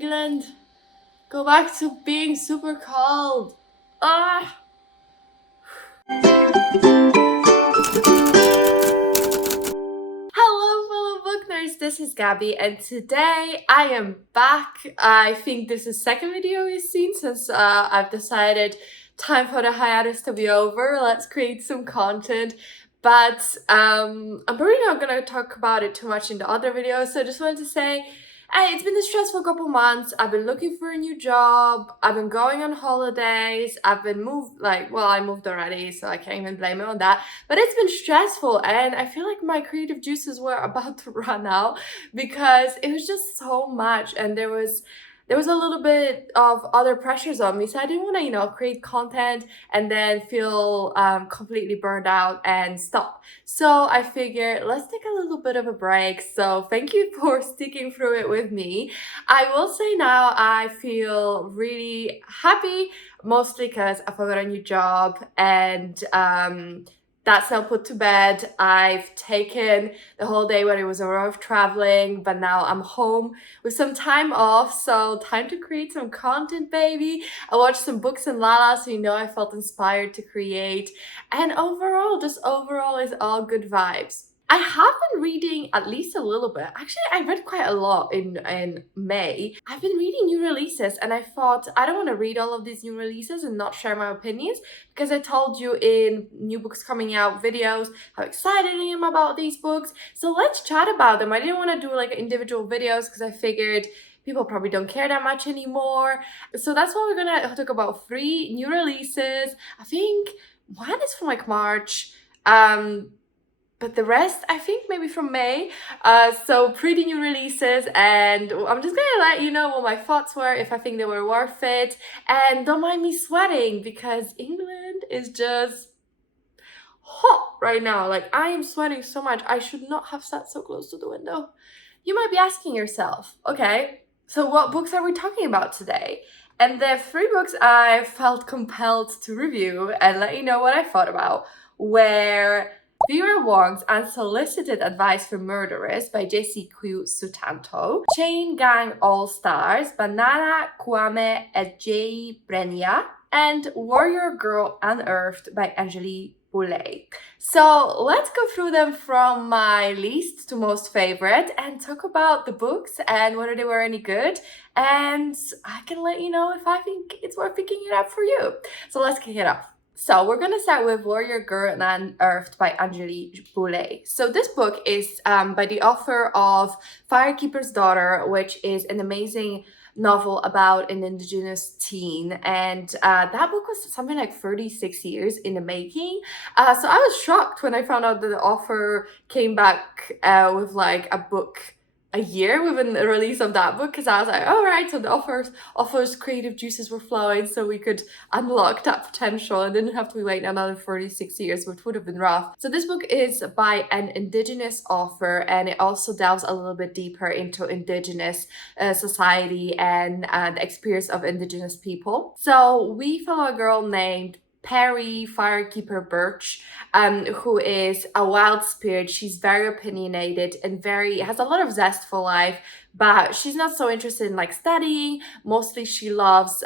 England. Go back to being super cold. Ah! Hello, fellow book nerds. This is Gabby, and today I am back. I think this is the second video you've seen since I've decided time for the hiatus to be over. Let's create some content. But I'm probably not gonna talk about it too much in the other videos, so I just wanted to say, hey, it's been a stressful couple months. I've been looking for a new job. I've been going on holidays. I've been moved, I moved already, so I can't even blame it on that. But it's been stressful, and I feel like my creative juices were about to run out because it was just so much, and there was a little bit of other pressures on me, so I didn't want to, create content and then feel completely burned out and stop. So I figured let's take a little bit of a break. So thank you for sticking through it with me. I will say now I feel really happy, mostly because I got a new job and that's now put to bed. I've taken the whole day when it was a lot of traveling, but now I'm home with some time off, so time to create some content, baby. I watched some books in Lala, so I felt inspired to create, and overall is all good vibes. I have been reading at least a little bit. Actually, I read quite a lot in May. I've been reading new releases, and I thought I don't want to read all of these new releases and not share my opinions, because I told you in new books coming out videos how excited I am about these books. So let's chat about them. I didn't want to do like individual videos because I figured people probably don't care that much anymore. So that's why we're gonna talk about 3 new releases. I think one is from like March. But the rest, I think maybe from May. So pretty new releases, and I'm just gonna let you know what my thoughts were, if I think they were worth it. And don't mind me sweating because England is just hot right now. Like, I am sweating so much. I should not have sat so close to the window. You might be asking yourself, okay, so what books are we talking about today? And the 3 books I felt compelled to review and let you know what I thought about were Vera Wong's Unsolicited Advice for Murderers by J.C.Q. Sutanto, Chain Gang All-Stars, Banana Kwame Adjei-Brenyah, and Warrior Girl Unearthed by Angeline. Boulley. So let's go through them from my least to most favorite and talk about the books and whether they were any good, and I can let you know if I think it's worth picking it up for you. So let's kick it off. So we're gonna start with Warrior Girl Unearthed by Angeline Boulley. So this book is by the author of Firekeeper's Daughter, which is an amazing novel about an Indigenous teen, and that book was something like 36 years in the making. So I was shocked when I found out that the author came back with like a book a year within the release of that book, because I was like, all right, so the author's creative juices were flowing, so we could unlock that potential and didn't have to be waiting another 36 years, which would have been rough. So this book is by an Indigenous author, and it also delves a little bit deeper into Indigenous society and the experience of Indigenous people. So we follow a girl named Perry Firekeeper Birch, who is a wild spirit. She's very opinionated and has a lot of zest for life, but she's not so interested in like studying. Mostly she loves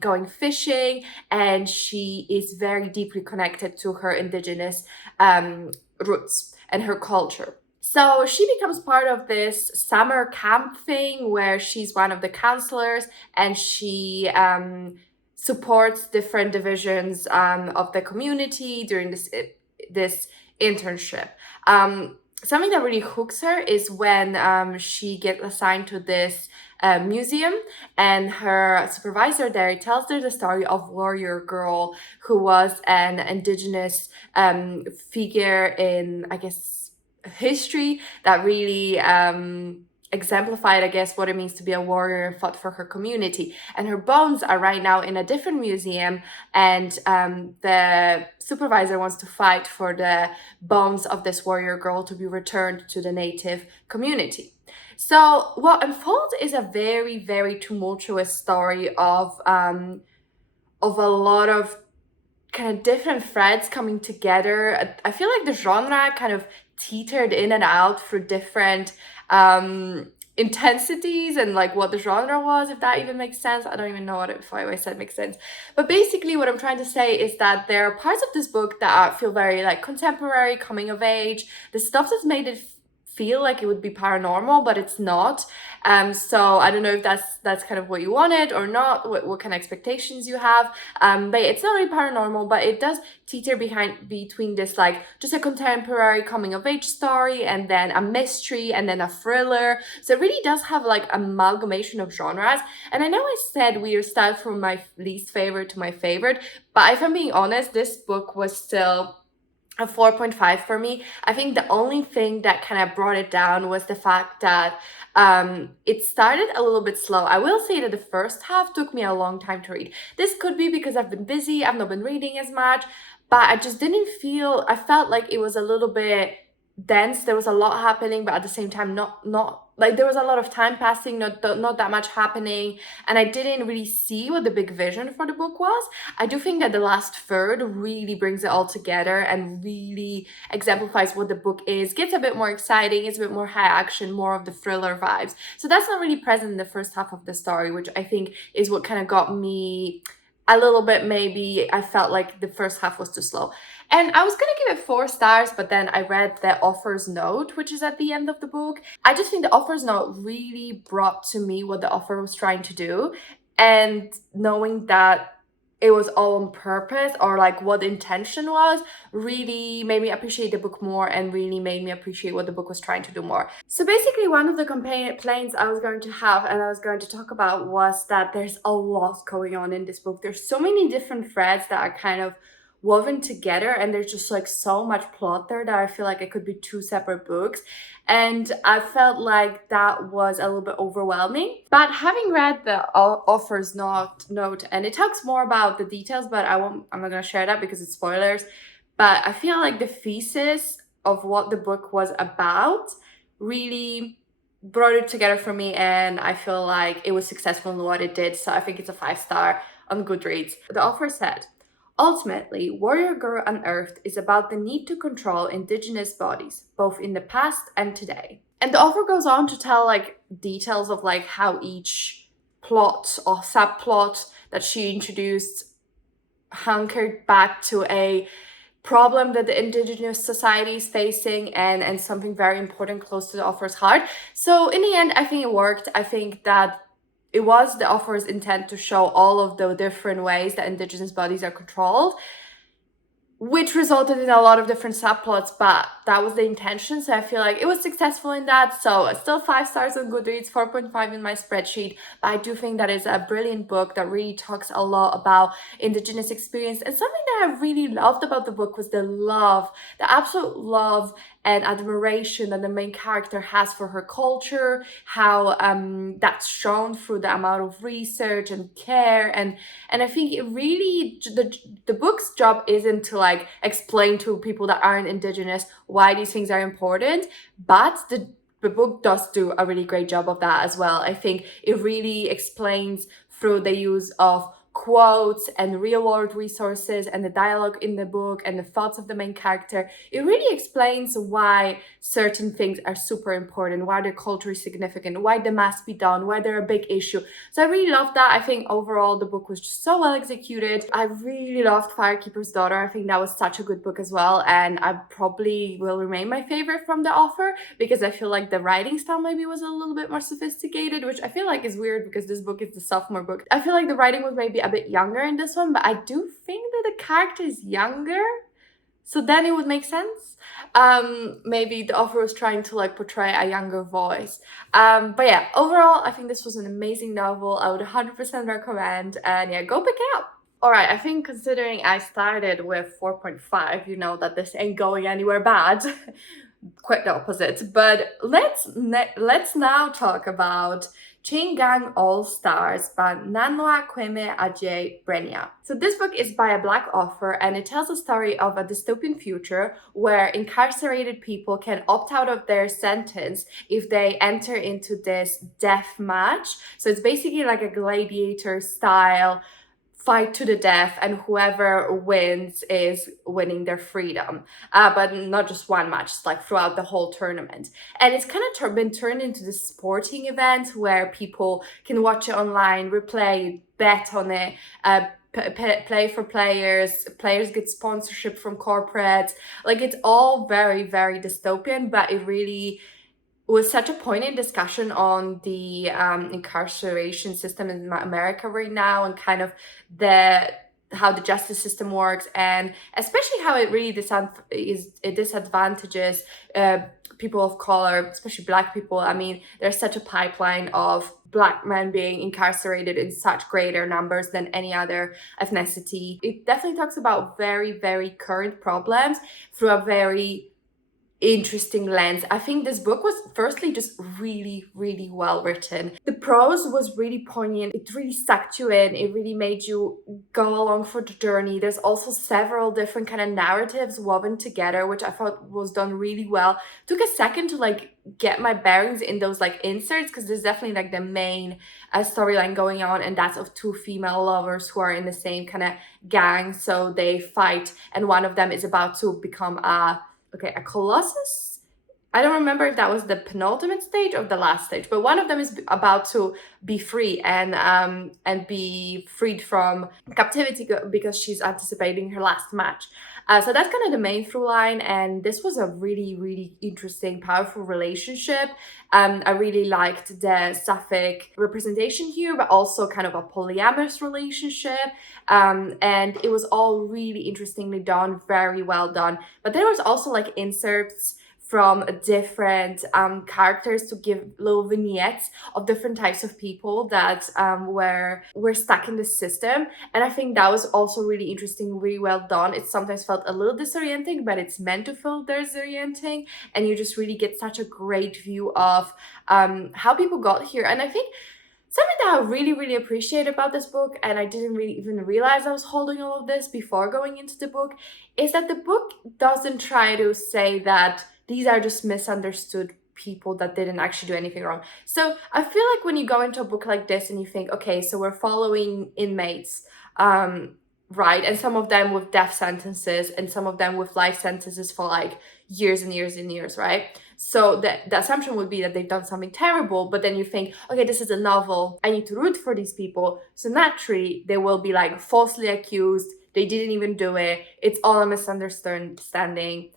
going fishing, and she is very deeply connected to her Indigenous roots and her culture. So she becomes part of this summer camp thing where she's one of the counselors, and she supports different divisions of the community during this internship. Something that really hooks her is when she gets assigned to this museum, and her supervisor there tells her the story of Warrior Girl, who was an Indigenous figure in, I guess, history that really exemplified, I guess, what it means to be a warrior and fought for her community. And her bones are right now in a different museum, and the supervisor wants to fight for the bones of this warrior girl to be returned to the native community. So what unfolds is a very, very tumultuous story of a lot of kind of different threads coming together. I feel like the genre kind of teetered in and out through different intensities and like what the genre was, if that even makes sense. I don't even know if I said makes sense. But basically what I'm trying to say is that there are parts of this book that feel very like contemporary, coming of age. The stuff that's made it feel like it would be paranormal, but it's not. So I don't know if that's kind of what you wanted or not, what kind of expectations you have. But it's not really paranormal, but it does teeter between this like just a contemporary coming of age story and then a mystery and then a thriller. So it really does have like amalgamation of genres. And I know I said we start from my least favorite to my favorite, but if I'm being honest, this book was still a 4.5 for me. I think the only thing that kind of brought it down was the fact that it started a little bit slow. I will say that the first half took me a long time to read. This could be because I've been busy, I've not been reading as much, but I just didn't feel, I felt like it was a little bit dense. There was a lot happening, but at the same time not like there was a lot of time passing, not that much happening, and I didn't really see what the big vision for the book was. I do think that the last third really brings it all together and really exemplifies what the book is, gets a bit more exciting, it's a bit more high action, more of the thriller vibes. So that's not really present in the first half of the story, which I think is what kind of got me a little bit. Maybe I felt like the first half was too slow. And I was gonna give it 4 stars, but then I read the author's note, which is at the end of the book. I just think the author's note really brought to me what the author was trying to do. And knowing that it was all on purpose, or like what the intention was, really made me appreciate the book more and really made me appreciate what the book was trying to do more. So basically one of the complaints I was going to have and I was going to talk about was that there's a lot going on in this book. There's so many different threads that are kind of woven together, and there's just like so much plot there that I feel like it could be 2 separate books, and I felt like that was a little bit overwhelming. But having read the author's note, and it talks more about the details, but I'm not gonna share that because it's spoilers, but I feel like the thesis of what the book was about really brought it together for me, and I feel like it was successful in what it did. So I think it's a 5-star on Goodreads. The author said, ultimately, Warrior Girl Unearthed is about the need to control Indigenous bodies, both in the past and today. And the author goes on to tell like details of like how each plot or subplot that she introduced hunkered back to a problem that the Indigenous society is facing, and something very important close to the author's heart. So in the end, I think it worked. I think that it was the author's intent to show all of the different ways that Indigenous bodies are controlled, which resulted in a lot of different subplots, but that was the intention. So I feel like it was successful in that. So it's still 5 stars on Goodreads, 4.5 in my spreadsheet. But I do think that is a brilliant book that really talks a lot about Indigenous experience. And something that I really loved about the book was the love, the absolute love and admiration that the main character has for her culture, how that's shown through the amount of research and care, and I think it really, the book's job isn't to like explain to people that aren't Indigenous why these things are important, but the book does do a really great job of that as well. I think it really explains through the use of quotes and real-world resources and the dialogue in the book and the thoughts of the main character. It really explains why certain things are super important, why their culture is significant, why they must be done, why they're a big issue. So I really loved that. I think overall the book was just so well executed. I really loved Firekeeper's Daughter. I think that was such a good book as well, and I probably will remain my favorite from the author because I feel like the writing style maybe was a little bit more sophisticated, which I feel like is weird because this book is the sophomore book. I feel like the writing was maybe a bit younger in this one, but I do think that the character is younger, so then it would make sense. Maybe the author was trying to like portray a younger voice. But yeah, overall, I think this was an amazing novel. I would 100% recommend, and yeah, go pick it up. Alright, I think considering I started with 4.5, you know that this ain't going anywhere bad. Quite the opposite. But let's now talk about Chain Gang All-Stars by Kwame Adjei-Brenyah. So this book is by a Black author, and it tells a story of a dystopian future where incarcerated people can opt out of their sentence if they enter into this death match. So it's basically like a gladiator style fight to the death, and whoever wins is winning their freedom. But not just one match, it's like throughout the whole tournament. And it's kind of been turned into this sporting event where people can watch it online, replay, bet on it, play for players get sponsorship from corporates. Like, it's all very, very dystopian, but it really was such a poignant discussion on the incarceration system in America right now, and kind of how the justice system works, and especially how it really it disadvantages people of color, especially Black people. I mean, there's such a pipeline of Black men being incarcerated in such greater numbers than any other ethnicity. It definitely talks about very, very current problems through a very interesting lens. I think this book was firstly just really, really well written. The prose was really poignant. It really sucked you in. It really made you go along for the journey. There's also several different kind of narratives woven together, which I thought was done really well. Took a second to like get my bearings in those like inserts, because there's definitely like the main storyline going on, and that's of two female lovers who are in the same kind of gang. So they fight, and one of them is about to become a colossus. I don't remember if that was the penultimate stage or the last stage, but one of them is about to be free and be freed from captivity because she's anticipating her last match. So that's kind of the main through line, and this was a really, really interesting, powerful relationship. I really liked the sapphic representation here, but also kind of a polyamorous relationship. And it was all really interestingly done, very well done. But there was also like inserts from different characters to give little vignettes of different types of people that were stuck in the system. And I think that was also really interesting, really well done. It sometimes felt a little disorienting, but it's meant to feel disorienting, and you just really get such a great view of how people got here. And I think something that I really, really appreciate about this book, and I didn't really even realize I was holding all of this before going into the book, is that the book doesn't try to say that these are just misunderstood people that didn't actually do anything wrong. So I feel like when you go into a book like this and you think, okay, so we're following inmates, right? And some of them with death sentences and some of them with life sentences for like years and years and years, right? So the assumption would be that they've done something terrible, but then you think, okay, this is a novel. I need to root for these people. So naturally, they will be like falsely accused. They didn't even do it. It's all a misunderstanding.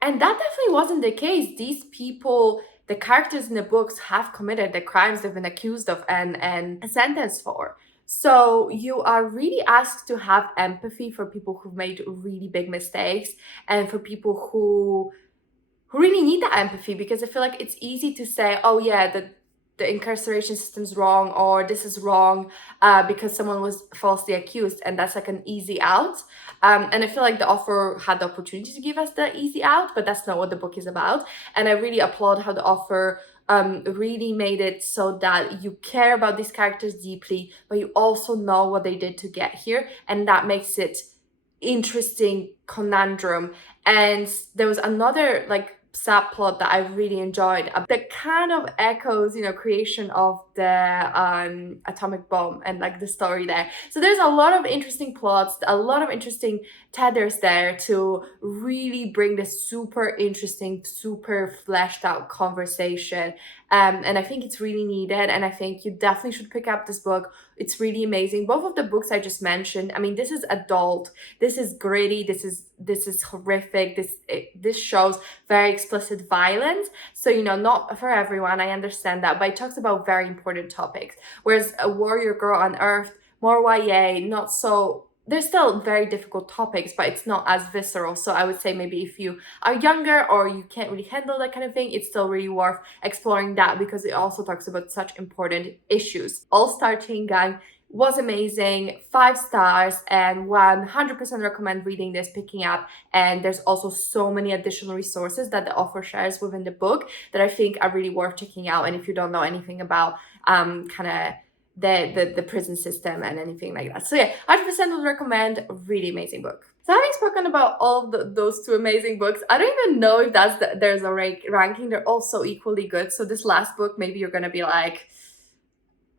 And that definitely wasn't the case. These people, the characters in the books, have committed the crimes they've been accused of and sentenced for. So you are really asked to have empathy for people who've made really big mistakes, and for people who really need that empathy, because I feel like it's easy to say, oh yeah, the incarceration system's wrong, or this is wrong because someone was falsely accused, and that's like an easy out. And I feel like the author had the opportunity to give us the easy out, but that's not what the book is about. And I really applaud how the author really made it so that you care about these characters deeply, but you also know what they did to get here, and that makes it interesting conundrum. And there was another like subplot that I really enjoyed that kind of echoes, creation of the atomic bomb and like the story there. So there's a lot of interesting plots, a lot of interesting tethers there to really bring this super interesting, super fleshed out conversation. And I think it's really needed, and I think you definitely should pick up this book. It's really amazing. Both of the books I just mentioned, I mean, this is adult, this is gritty, this is horrific, this shows very explicit violence. So, not for everyone, I understand that, but it talks about very important topics. Whereas a Warrior Girl Unearthed, more YA, not so, there's still very difficult topics, but it's not as visceral. So I would say maybe if you are younger or you can't really handle that kind of thing, it's still really worth exploring that, because it also talks about such important issues. All-Star Chain Gang was amazing, 5 stars, and 100% recommend reading this, picking up. And there's also so many additional resources that the author shares within the book that I think are really worth checking out. And if you don't know anything about kind of the prison system and anything like that. So yeah, 100% would recommend. Really amazing book. So having spoken about all those two amazing books, I don't even know if there's a ranking. They're all so equally good. So this last book, maybe you're gonna be like,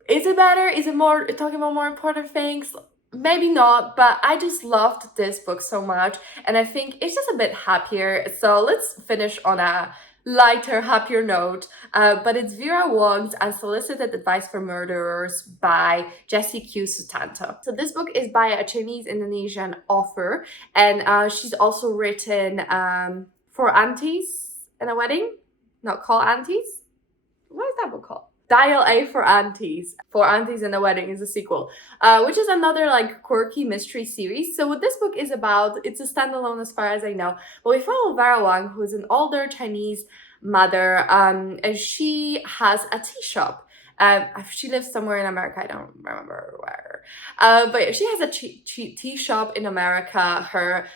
is it better? Is it more talking about more important things? maybe not, but I just loved this book so much, and I think it's just a bit happier. So let's finish on a lighter, happier note. But it's Vera Wong's Unsolicited Advice for Murderers by Jessie Q. Sutanto. So this book is by a Chinese-Indonesian author, and she's also written For Aunties in a Wedding, not Call Aunties. What is that book called? Dial A for Aunties. For Aunties in a Wedding is a sequel, which is another like quirky mystery series. So what this book is about, it's a standalone as far as I know, but we follow Vera Wong, who is an older Chinese mother, and she has a tea shop. She lives somewhere in America, I don't remember where. But she has a tea shop in America. Her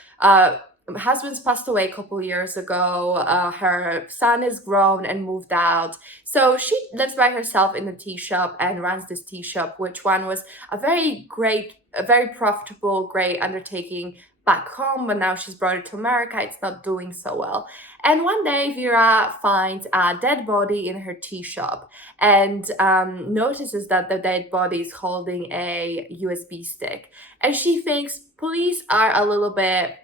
husband's passed away a couple years ago. Her son is grown and moved out. So she lives by herself in the tea shop and runs this tea shop, which one was a very profitable, great undertaking back home, but now she's brought it to America. It's not doing so well. And one day Vera finds a dead body in her tea shop and notices that the dead body is holding a USB stick. And she thinks police are a little bit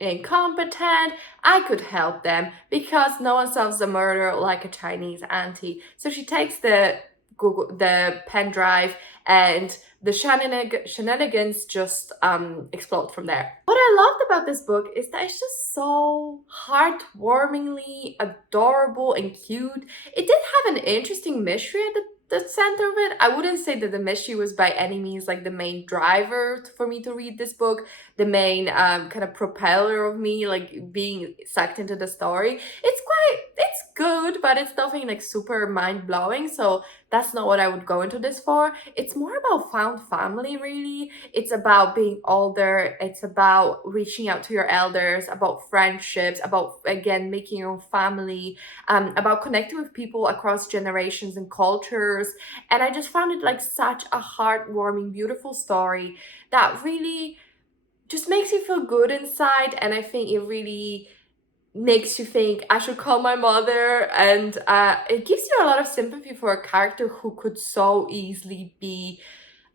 incompetent. I could help them because no one solves a murder like a Chinese auntie. So she takes the pen drive, and the shenanigans just explode from there. What I loved about this book is that it's just so heartwarmingly adorable and cute. It did have an interesting mystery at the center of it. I wouldn't say that the mystery was by any means like the main driver for me to read this book, the main kind of propeller of me like being sucked into the story. It's good, but it's nothing like super mind-blowing, so that's not what I would go into this for. It's more about found family, really. It's about being older, it's about reaching out to your elders, about friendships, about, again, making your own family, about connecting with people across generations and cultures. And I just found it like such a heartwarming, beautiful story that really just makes you feel good inside. And I think it really makes you think I should call my mother, and it gives you a lot of sympathy for a character who could so easily be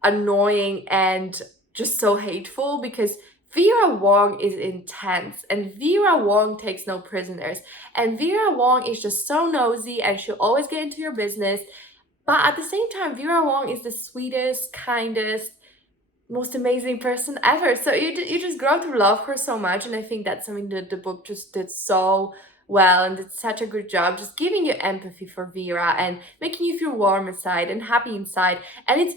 annoying and just so hateful, because Vera Wong is intense and Vera Wong takes no prisoners, and Vera Wong is just so nosy and she'll always get into your business, but at the same time Vera Wong is the sweetest, kindest, most amazing person ever. So you just grow to love her so much, and I think that's something that the book just did so well and did such a good job, just giving you empathy for Vera and making you feel warm inside and happy inside. And it's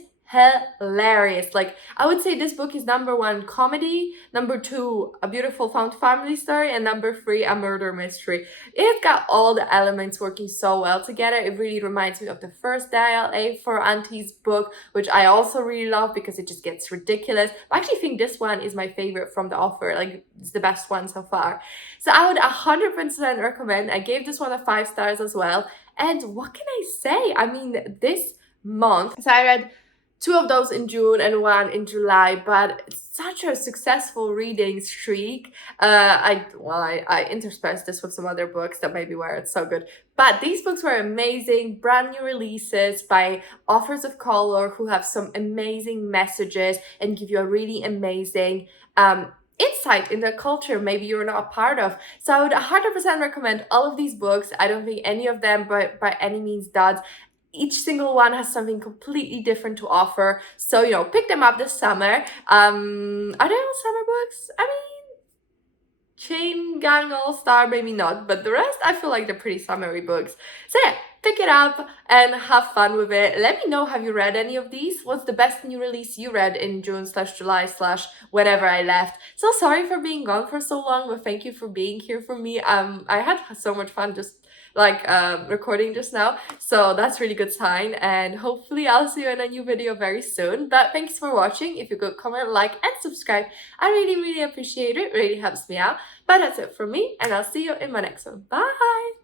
hilarious. Like, I would say this book is #1 comedy, #2 a beautiful found family story, and #3 a murder mystery. It got all the elements working so well together. It really reminds me of the first Dial A for Aunties book, which I also really love because it just gets ridiculous. I actually think this one is my favorite from the author. Like, it's the best one so far. So I would 100% recommend. I gave this one a 5 stars as well. And what can I say? I mean, this month, so I read 2 of those in June and 1 in July, but it's such a successful reading streak. I interspersed this with some other books that maybe were so good. But these books were amazing, brand new releases by authors of color who have some amazing messages and give you a really amazing insight in their culture maybe you're not a part of. So I would 100% recommend all of these books. I don't think any of them by any means duds. Each single one has something completely different to offer. So, you know, pick them up this summer. Are they all summer books? I mean, Chain Gang All Star, maybe not, but the rest I feel like they're pretty summery books. So yeah, pick it up and have fun with it. Let me know, have you read any of these? What's the best new release you read in June/July/whenever I left? So sorry for being gone for so long, but thank you for being here for me. I had so much fun just like recording just now, so that's really good sign, and hopefully I'll see you in a new video very soon. But thanks for watching. If you could comment, like, and subscribe, I really appreciate it. It really helps me out. But that's it from me, and I'll see you in my next one. Bye.